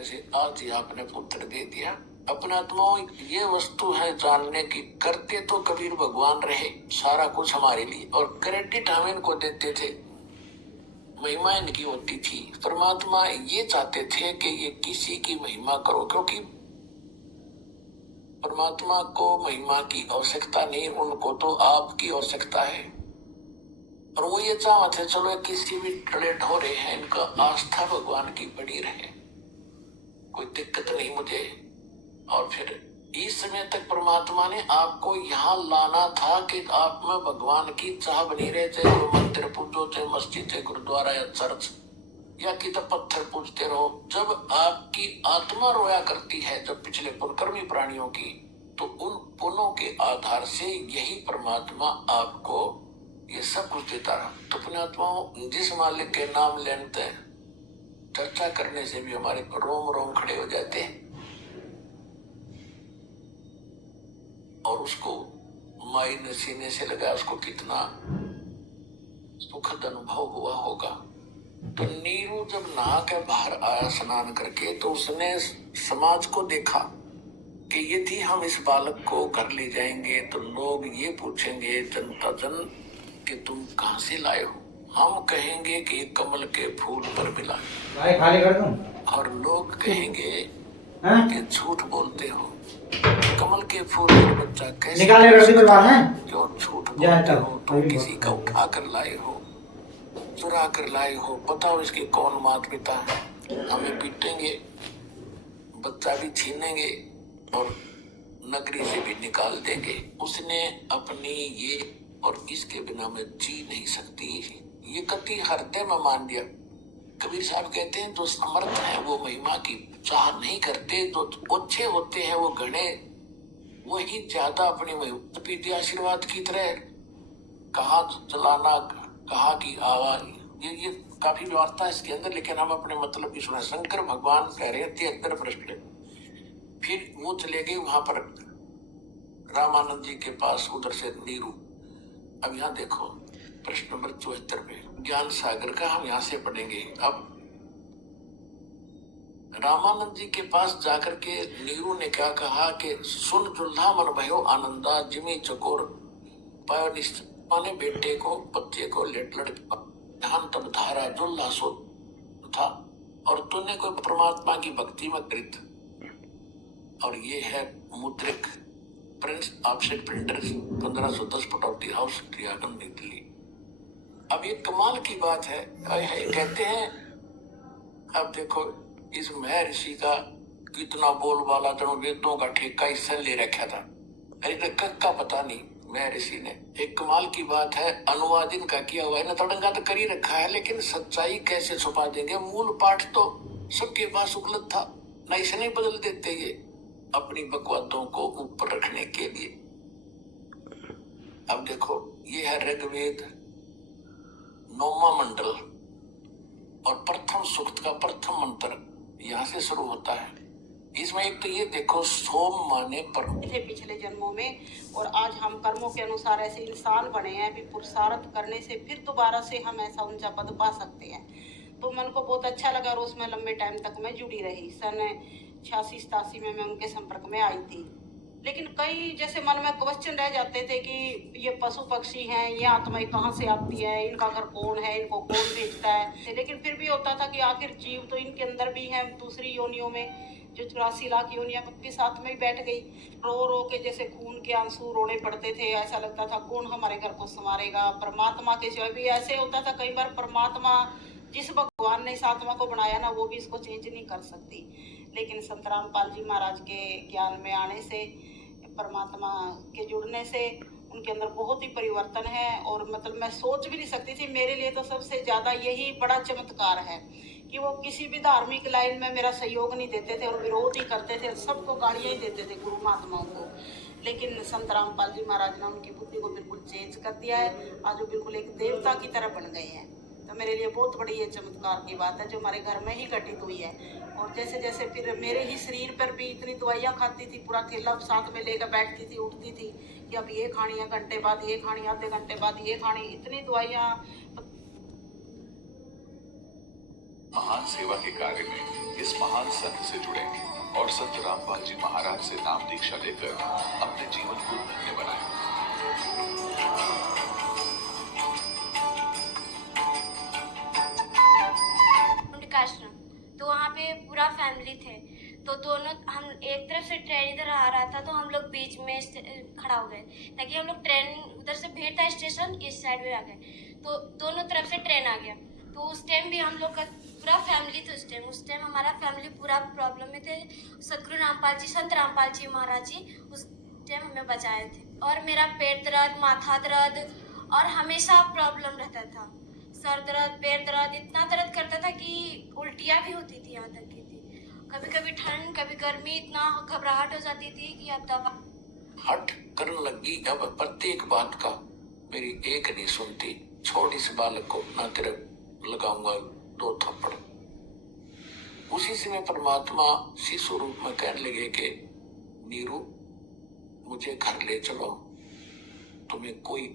करते से आज ही आपने पुत्र दे दिया। अपने आत्माओं ये वस्तु है जानने की, करते तो कबीर भगवान रहे सारा कुछ हमारे लिए, और क्रेडिट हम इनको देते थे, महिमा इनकी होती थी। परमात्मा ये चाहते थे कि ये किसी की महिमा करो, क्योंकि परमात्मा को महिमा की आवश्यकता नहीं, उनको तो आपकी आवश्यकता है। और वो ये चाहते थे चलो किसी भी टले ढोरे हैं, इनका आस्था भगवान की बड़ी रहे, कोई दिक्कत नहीं मुझे। और फिर इस समय तक परमात्मा ने आपको यहाँ लाना था कि आप में भगवान की चाह बनी रहे, चाहे गुरु मंदिर पूजो, चाहे मस्जिद, चाहे गुरुद्वारा या चर्च, या कि तो पत्थर पूजते रहो। जब आपकी आत्मा रोया करती है, जब पिछले पुनकर्मी प्राणियों की, तो उन पुनों के आधार से यही परमात्मा आपको ये सब कुछ देता रहा। तो अपने आत्माओं, जिस मालिक के नाम लेते हैं, चर्चा करने से भी हमारे रोम रोम खड़े हो जाते हैं, और उसको माई ने सीने से लगा, उसको कितना सुखद अनुभव हुआ होगा। तो नीरू जब नहा के बाहर आया स्नान करके, तो उसने समाज को देखा कि यदि हम इस बालक को घर ले जाएंगे तो लोग ये पूछेंगे, जनता जन, कि तुम कहाँ से लाए हो। हम कहेंगे कि कमल के फूल पर मिला, खाली कर दूं? और लोग कहेंगे कि झूठ बोलते हो। कमल के फूल पर बच्चा कैसे क्यों झूठ बोलते हो? तुम किसी का उठा कर लाए हो, चुरा कर लाए हो, बताओ इसके कौन माता पिता है। हमें पीटेंगे, बच्चा भी छीनेंगे, और नगरी से भी निकाल देंगे। उसने अपनी ये और इसके बिना मैं जी नहीं सकती, ये कति हृदय में मान लिया। कबीर साहब कहते हैं जो समर्थ है वो महिमा की चाह नहीं करते, जो अच्छे होते हैं वो गणे, वही ज्यादा अपनी महिमा आशीर्वाद की तरह कहा चलाना, कहा की आवाज, ये काफी वार्ता है इसके अंदर, लेकिन हम अपने मतलब की सुना। शंकर भगवान कह रहे 73 प्रश्न। फिर वो चले गए वहां पर रामानंद जी के पास, उधर से नीरू। अब यहाँ देखो प्रश्न नंबर 74 पे ज्ञान सागर का हम यहाँ से पढ़ेंगे। अब रामानंद जी के पास जाकर के नीरू ने क्या कहा कि सुन जुल्हा मन भयो आनंदा, जिमी चकोर पायो निश्चित, माने बेटे को, बच्चे को लेट लड़के ध्यान तब धारा जुल्हा सो था, और तूने कोई परमात्मा की भक्ति में कृत। और ये है मुद्रिक prince offset printers 1510 Pataudi house, क्रियागन, नई दिल्ली। अब ये कमाल की बात है, कहते हैं, अब देखो इस महर्षि का कितना बोलबाला, जनो वेदों का ठेका इससे ले रखा था, अरे का पता नहीं महर्षि ने। एक कमाल की बात है, अनुवाद इनका किया हुआ है ना, तड़ंगा तो कर ही रखा है, लेकिन सच्चाई कैसे छुपा देंगे। मूल पाठ तो सबके पास उपलब्ध था ना, इसे नहीं बदल देते ये अपनी बकवादों को ऊपर रखने के लिए। अब देखो ये है ऋग्वेद 9वां मंडल, और प्रथम सूक्त का प्रथम मंत्र यहाँ से शुरू होता है। इसमें एक तो ये देखो, सोम माने परम थे पिछले जन्मों में, और आज हम कर्मों के अनुसार ऐसे इंसान बने हैं, भी पुरुषार्थ करने से फिर दोबारा से हम ऐसा ऊंचा पद पा सकते हैं। तो मन को बहुत अच्छा लगा, और उसमें लंबे टाइम तक मैं जुड़ी रही। सन 86-87 में मैं उनके संपर्क में आई थी। लेकिन कई जैसे मन में क्वेश्चन रह जाते थे कि ये पशु पक्षी हैं, ये आत्माएं कहाँ से आती है, इनका घर कौन है, इनको कौन भेजता है। लेकिन फिर भी होता था कि आखिर जीव तो इनके अंदर भी है, दूसरी योनियों में, जो 84 लाख योनियां भी साथ में ही बैठ गई। रो रो के जैसे खून के आंसू रोने पड़ते थे, ऐसा लगता था कौन हमारे घर को संवारेगा। परमात्मा के सिवाय भी ऐसे होता था कई बार, परमात्मा जिस भगवान ने इस आत्मा को बनाया ना, वो भी इसको चेंज नहीं कर सकती। लेकिन संत रामपाल जी महाराज के ज्ञान में आने से, परमात्मा के जुड़ने से उनके अंदर बहुत ही परिवर्तन है। और मतलब मैं सोच भी नहीं सकती थी। मेरे लिए तो सबसे ज्यादा यही बड़ा चमत्कार है कि वो किसी भी धार्मिक लाइन में मेरा सहयोग नहीं देते थे, और विरोध ही करते थे, सबको गालियां ही देते थे, गुरु महात्माओं को। लेकिन संत रामपाल जी महाराज ने उनकी बुद्धि को बिल्कुल चेंज कर दिया है। आज वो बिल्कुल एक देवता की तरह बन गए हैं। तो मेरे लिए बहुत बड़ी ये चमत्कार की बात है, जो हमारे घर में ही घटित हुई है। और जैसे जैसे फिर मेरे ही शरीर पर भी इतनी दवाइयाँ खाती थी, पूरा थैला साथ में लेकर बैठती थी, उठती थी कि अब ये खानी है, घंटे बाद ये खानी, आधे घंटे बाद ये खानी, इतनी दवाइयाँ। महान सेवा के कार्य में इस महान संत से जुड़े और संत रामपाल जी महाराज से नाम दीक्षा लेकर अपने जीवन को धन्य बनाए। आश्रम तो वहाँ पे पूरा फैमिली थे, तो दोनों हम एक तरफ से ट्रेन इधर आ रहा था तो हम लोग बीच में खड़ा हो गए ताकि हम लोग ट्रेन उधर से भीड़ था स्टेशन इस साइड में आ गए, तो दोनों तरफ से ट्रेन आ गया। तो उस टाइम भी हम लोग का पूरा फैमिली था। उस टाइम हमारा फैमिली पूरा प्रॉब्लम में थे। सतगुरु रामपाल जी, संत रामपाल जी महाराज जी उस टाइम हमें बचाए थे। और मेरा पेट दर्द, माथा दर्द और हमेशा प्रॉब्लम रहता था, सर दर्द, पैर दर्द, इतना दर्द करता था कि उल्टियाँ भी होती थी, यहाँ तक की थी। कभी कभी ठंड, कभी गर्मी, इतना घबराहट हो जाती थी कि अब दवा। हट करने लगी अब प्रत्येक बात का, मेरी एक नहीं सुनती। छोड़ इस बालक को, ना तेरे लगाऊंगा 2 थप्पड़। उसी समय परमात्मा शिशु रूप में कहने लगे कि नीरू मुझे घर ले चलो, तुम्हें कोई